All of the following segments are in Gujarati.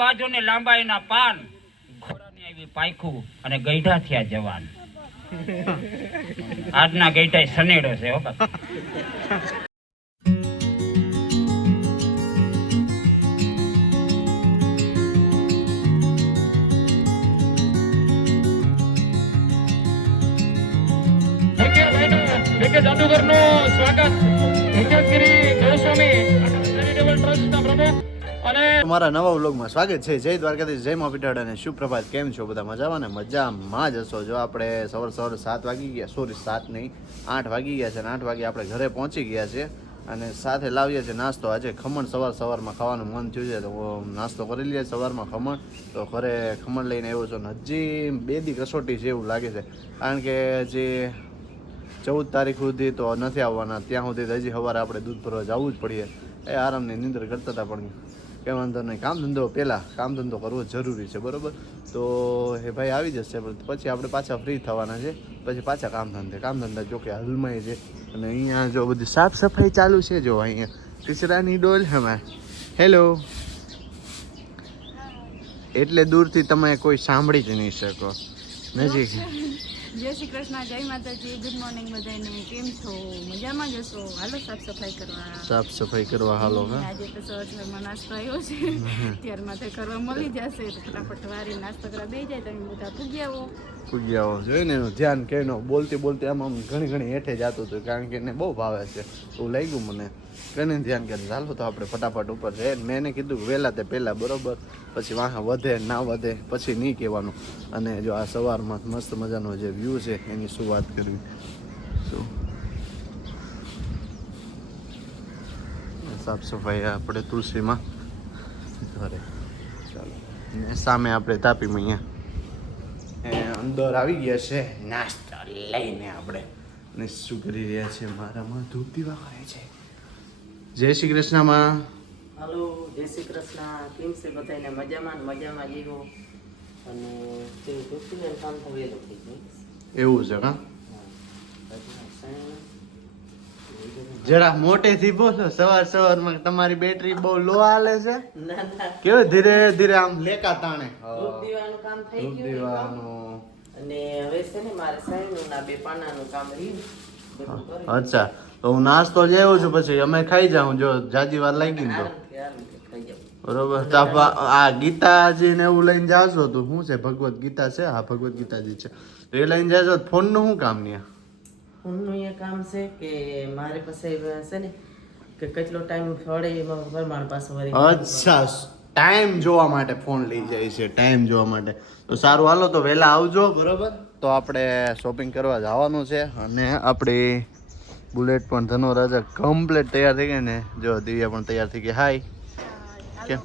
બાજુને લાંબા એના પાન, ઘોડાની આવી પાયખું અને ગઈઢા થયા જવાન. આજના ગઈઢા સનેડો છે હો બાપા. જાદુગરનું સ્વાગત હિતેશગીરી ગોસ્વામી ચેરિટેબલ ટ્રસ્ટના પ્રમુખ અને મારા નવા વ્લોગમાં સ્વાગત છે. જય દ્વારકાધીશ, જય મા પીઠાડ અને સુપ્રભાત. કેમ છો બધા? મજામાં ને? મજામાં જ હશો. જો આપણે સવાર 7 વાગી ગયા, સોરી 7 નહીં 8 વાગી ગયા છે અને 8 વાગે આપણે ઘરે પહોંચી ગયા છે અને સાથે લાવીએ છીએ નાસ્તો. આજે ખમણ સવારમાં ખાવાનું મન થયું છે તો નાસ્તો કરી લઈએ સવારમાં ખમણ. તો ઘરે ખમણ લઈને આવ્યો છું ને હજી 2 દી કસોટી છે એવું લાગે છે, કારણ કે જે 14 તારીખ સુધી તો નથી આવવાના, ત્યાં સુધી હજી સવારે આપણે દૂધ ભરવા જવું જ પડીએ. એ આરામની નિંદર કરતા હતા પણ કંઈ વાંધો નહીં, કામ ધંધો કરવો જરૂરી છે, બરાબર? તો એ ભાઈ આવી જશે પછી આપણે પાછા ફ્રી થવાના છે, પછી પાછા કામ ધંધા જો કે હાલમાં છે. અને અહીંયા જો બધી સાફ સફાઈ ચાલુ છે. જો અહીંયા કચરાની ડોલ હમાર હેલો, એટલે દૂરથી તમે કોઈ સાંભળી જ નહીં શકો. નજીક જય શ્રી કૃષ્ણ, જય માતાજી, ગુડ મોર્નિંગ બધાને. કેમ છો? મજામાં જ હશો? હાલો સાફ સફાઈ કરવા હાલો. આજે તો સવારમાં નાસ્તો આવ્યો છે, ત્યારમાં તે કરવા મળી જશે તો ફટાફટ વારી નાસ્તો કરવા બે જાય. તમે બધા પૂગ્યાઓ જોઈને એનું ધ્યાન કેનો બોલતી આમ ઘણી હેઠે જતું હતું, કારણ કે એને બહુ ભાવે છે એવું લાગ્યું મને. કને ધ્યાન કરે ચાલો તો આપણે ફટાફટ ઉપર જઈએ. મેં એને કીધું વહેલા તે પહેલાં, બરાબર? પછી વાહ વધે ના વધે પછી નહીં કહેવાનું. અને જો આ સવારમાં મસ્ત મજાનો જે વ્યૂ છે એની શું વાત કરવી. શું સાફ સફાઈ આપણે તુલસીમાં ઘરે ચાલો. ને સામે આપણે તાપીમાં અહીંયા અંદર આવી ગયા છે નાસ્તા લઈને આપણે. ને શું કરી રહ્યા છે? મારામાં ધૂપ દીવા કરે છે. જય શ્રી કૃષ્ણમાં. હાલો, જય શ્રી કૃષ્ણ. કેમ છે બધાને? મજામાં જીવો. અને તે દુખીને કામ થયેલું થઈ જાય એવું છે હા. જરા મોટેથી બોલો, સવારમાં તમારી બેટરી બહુ લો હાલે છે. કેવું ધીરે ધીરે આમ લેકા તાણે દીવાનું કામ થઈ ગયું. અને હવે છે ને મારે સાઈનું ના 2 પાનાનું કામ રહ્યું. અચ્છા, તો હું નાસ્તો લેવો છું, પછી અમે ખાઈ જાઉં જો જાજી વાર લાગી ને તો. બરોબર. તો આ ગીતાજી ને એવું લઈને જાશો તો શું છે? ભગવદ ગીતા છે. હા, ભગવદ ગીતાજી છે. તો એ લઈને જાશો તો ફોનનું શું કામ નહીં? ફોનનું એ કામ છે કે મારે પાસે છે ને કે કેટલો ટાઈમ ફળે એમાં પ્રમાણ પાછો વળી. અચ્છા, ટાઈમ જોવા માટે ફોન લઈ જાય છે, ટાઈમ જોવા માટે. તો સારું, હાલો તો વહેલા આવજો, બરોબર? તો આપણે શોપિંગ કરવા જવાનું છે અને આપણી બુલેટ પણ ધનોરાજા કમ્પ્લીટ તૈયાર થઈ ગઈ ને. જો દિવ્યા પણ તૈયાર થઈ ગઈ. હાય.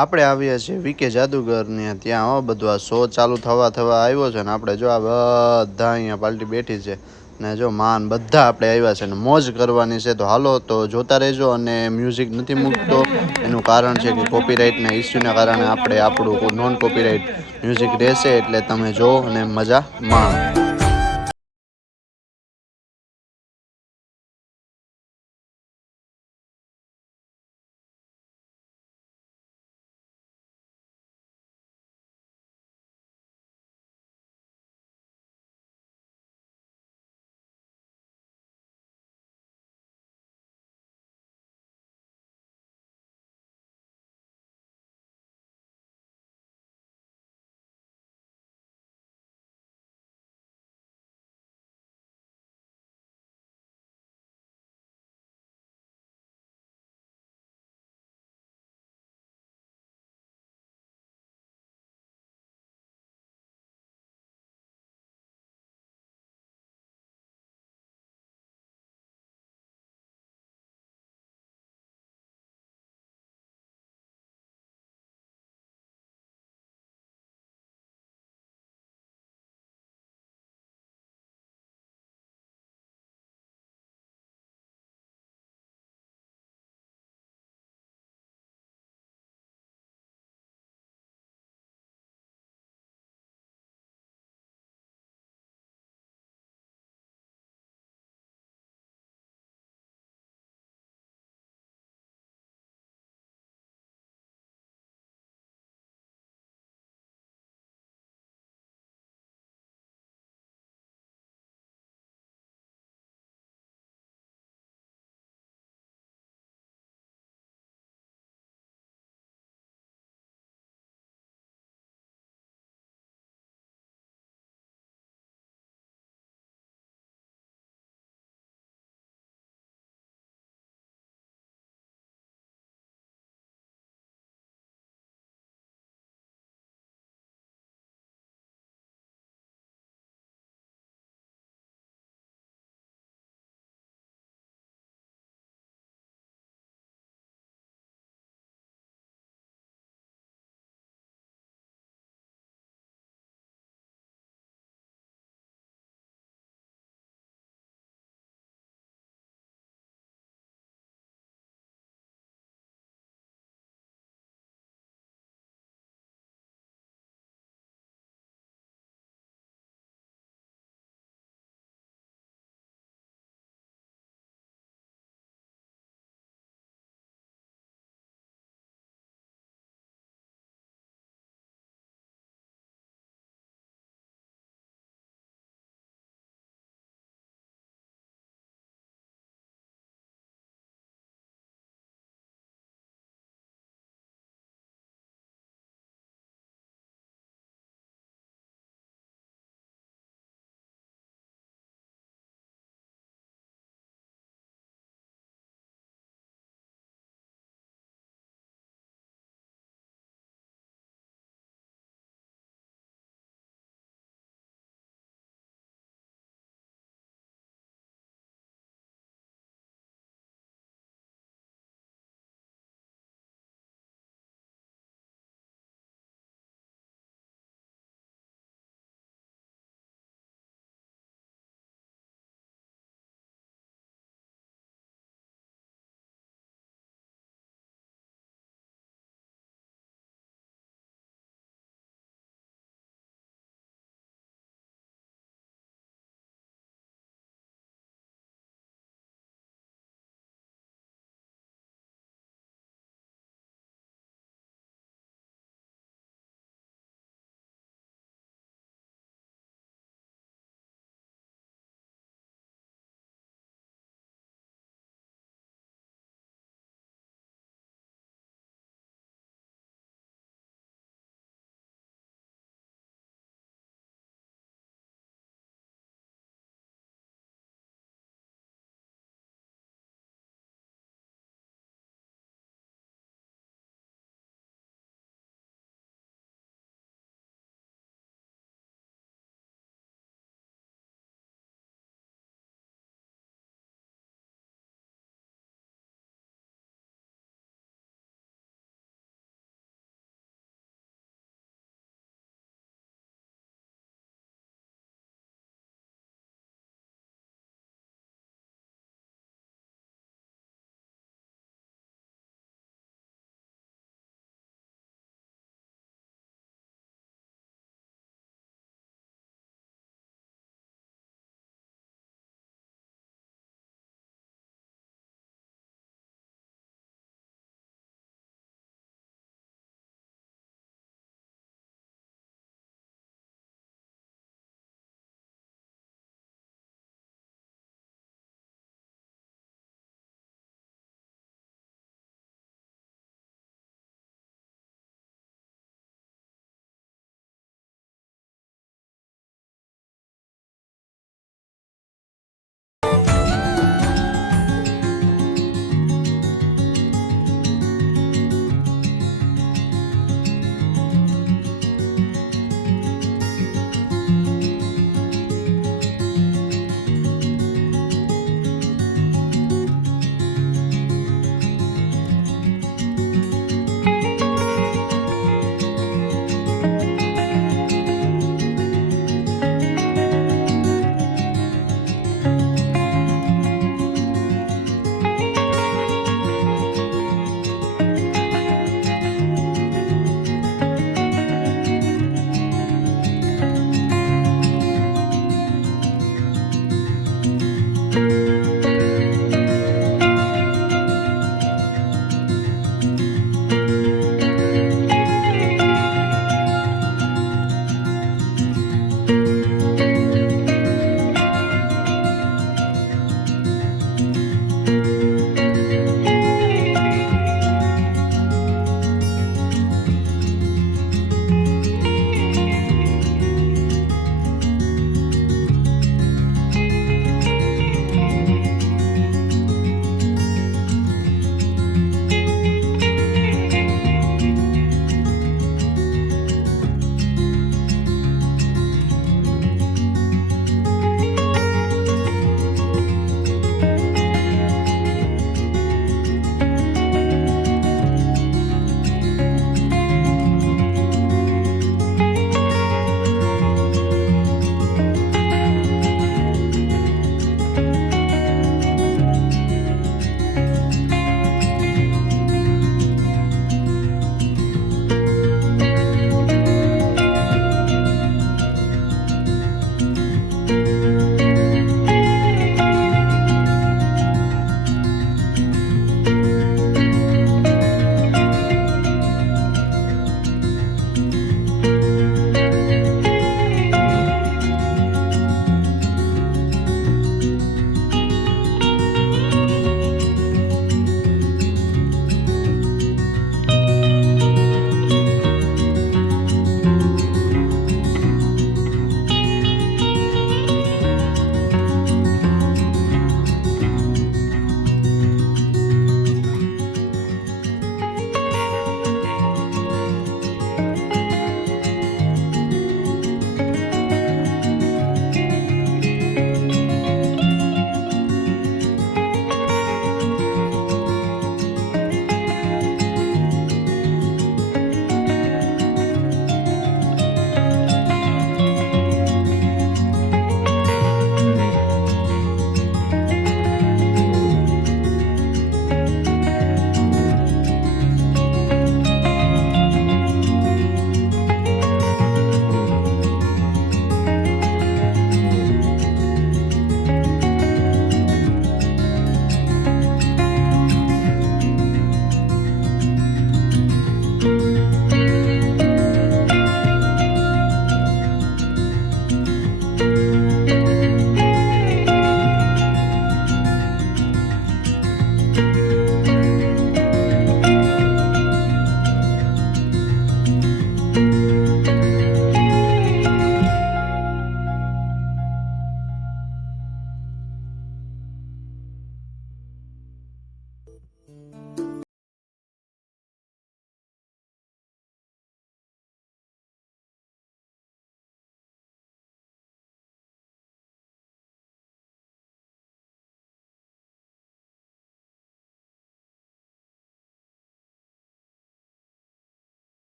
આપણે આવીએ છીએ વીકે જાદુગર ને ત્યાં બધું આ શો ચાલુ થવા આવ્યો છે ને આપણે જો આ બધા અહીંયા પાર્ટી બેઠી છે ને જો માન બધા આપણે આવ્યા છે ને મોજ કરવાની છે. તો હાલો તો જોતા રહેજો. અને મ્યુઝિક નથી મૂકતો એનું કારણ છે કે કોપીરાઇટના ઇસ્યુના કારણે આપણે આપણું નોન કોપીરાઇટ મ્યુઝિક રહેશે, એટલે તમે જો અને મજા માણો.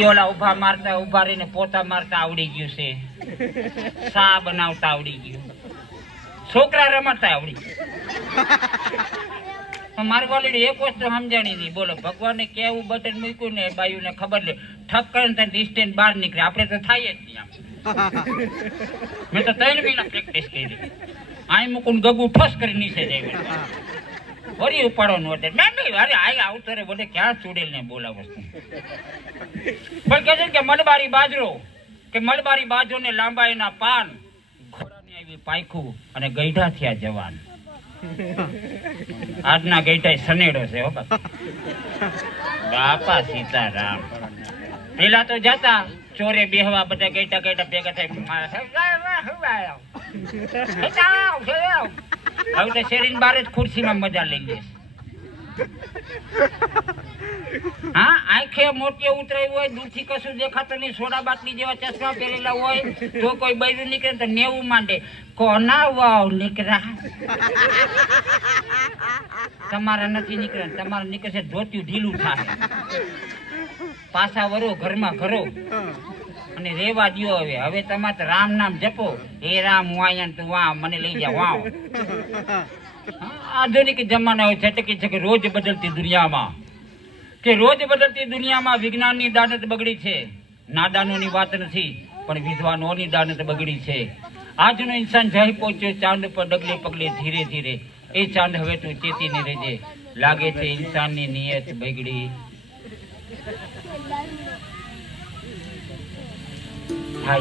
ઈ ઓલા ઊભા રહીને પોતા મારતા આવડી ગયું છે, સા બનાવતા આવડી ગયું, છોકરા રમતા આવડી ગયું. મારી વાલીડી એક વસ્તુ સમજાણી નહીં. બોલો, ભગવાને કેવું બટન મૂક્યું ને બાયુને ખબર લે, ઠક કરે ને ડિસ્ટન્સ બહાર નીકળે. આપણે તો થાય જ નહીં આમ. મેં તો 3 મહિના પ્રેક્ટિસ કરી. આઈ મૂકું ગગુ ઠસ કરી નીચે જાય. વળી ઉપાડવાનું હતું. મેં નહીં, અરે આ આવતો રે બોલે ક્યાં ચૂડેલ ને બોલાવો. પણ કહે છે કે મલબારી બાજરો, કે મલબારી બાજરો ને લાંબા એના પાન, ઘોડાની આવી પાયખું અને ગઈઢા થયા જવાન. આજના ગઈઢા સનેડો છે હો બાપા સીતારામ. પેલા તો જતા ચોરે બેહવા, બધા ગઈઢા ભેગા થાય. હવે તો શેરીન બાર જ ખુરશીમાં મજા લઈ લેશ. હા, આંખે મોટી ઉતરાઈ હોય, દૂરથી કશું દેખાતું નહીં, સોડા બાટલી જેવા ચશ્મા પહેરેલા હોય તો કોઈ બૈરું નીકળે તો 90 માંડે. કોના વાવ નીકળ્યા? તમારા નથી નીકળે, તમારા નીકળશે ધોત્યું ઢીલું થાય. પાછા વરો ઘરમાં ઘરો અને રેવા દ્યો. હવે તમારે તો રામ નામ જપો. હે રામ, હું આયા તું વા, મને લઈ જા વાવ. આધુનિક જમાના હોય છટકી છે કે રોજ બદલતી દુનિયામાં, કે રોજ બદલતી દુનિયામાં વિજ્ઞાનની દાનત બગડી છે. નાદાનોની વાત નથી, પણ વિદ્વાનોની દાનત બગડી છે. આજનો ઇન્સાન જઈ પહોંચ્યો ચાંદ પર ડગલે પગલે ધીરે ધીરે. એ ચાંદ હવે તું ચેતીને રહેજે, લાગે છે ઇન્સાનની નિયત બગડી. હા.